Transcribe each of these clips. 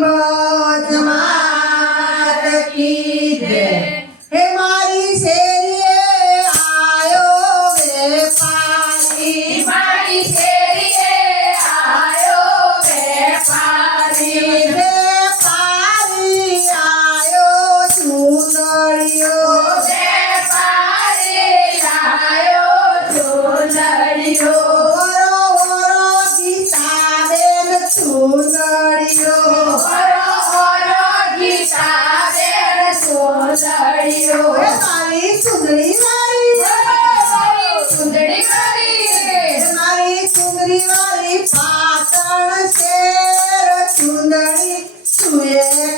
ござ सुंदरी वाली सुंदरी वाली सुंदरी सुंदरी वाली पातण चेर सुंदरी सुंदरी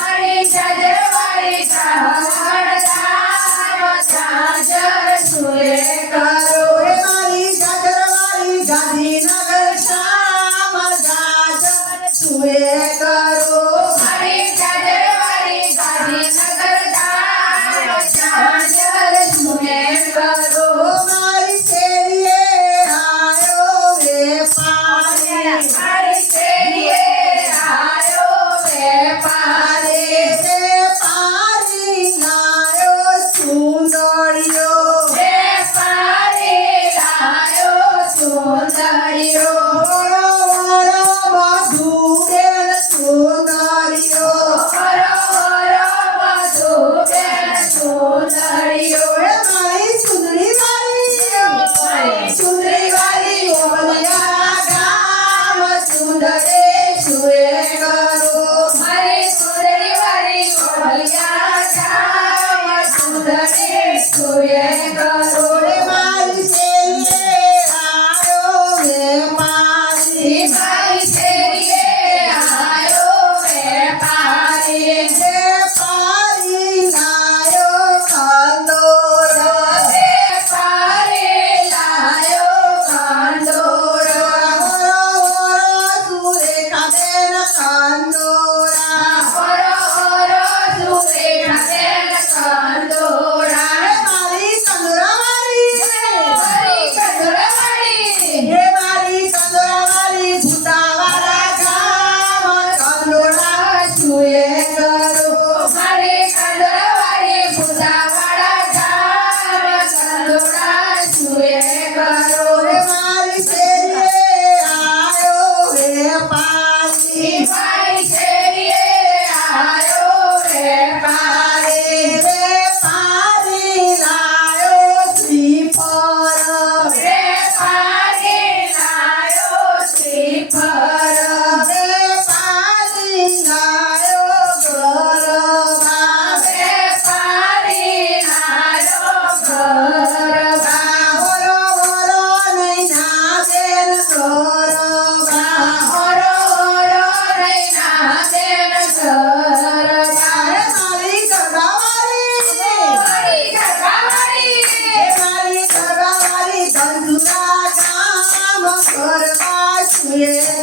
ಹರಿ ಚದ ಹರಿ ಚ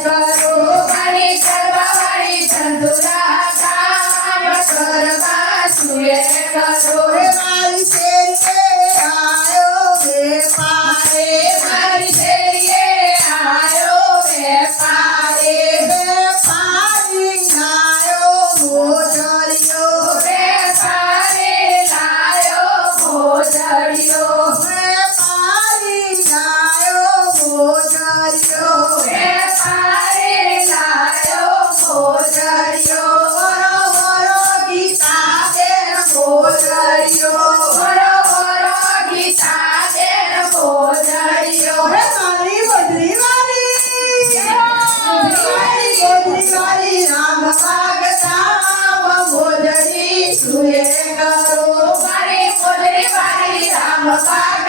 し,いします。I'm a side.